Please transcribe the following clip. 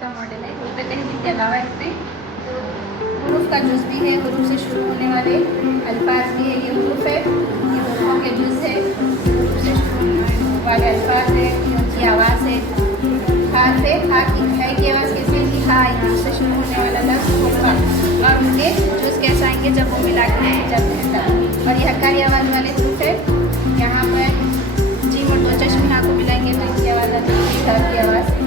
का मॉडल है, दूसरे तहजीब के अलावा इसमें हुरूफ का जुज़ भी है, हुरूफ से शुरू होने वाले अल्फाज भी है। ये हुरूफ है, ये हुरूफों के जुज़ है, हुरूफ से शुरू होने वाले अल्फाज है, उनकी आवाज़ है। हा से हा की आवाज़ कैसे है? हा यहाँ से शुरू होने वाला लफ्ज़ होगा और उनके जुज़ कैसे आएंगे जब वो मिला के जब। और ये हक्कारी आवाज़ वाले हुरूफ है, यहाँ पर जीम और दो चश्मे हाँ को मिलाएंगे तो इनकी आवाज़ आती है, की आवाज़।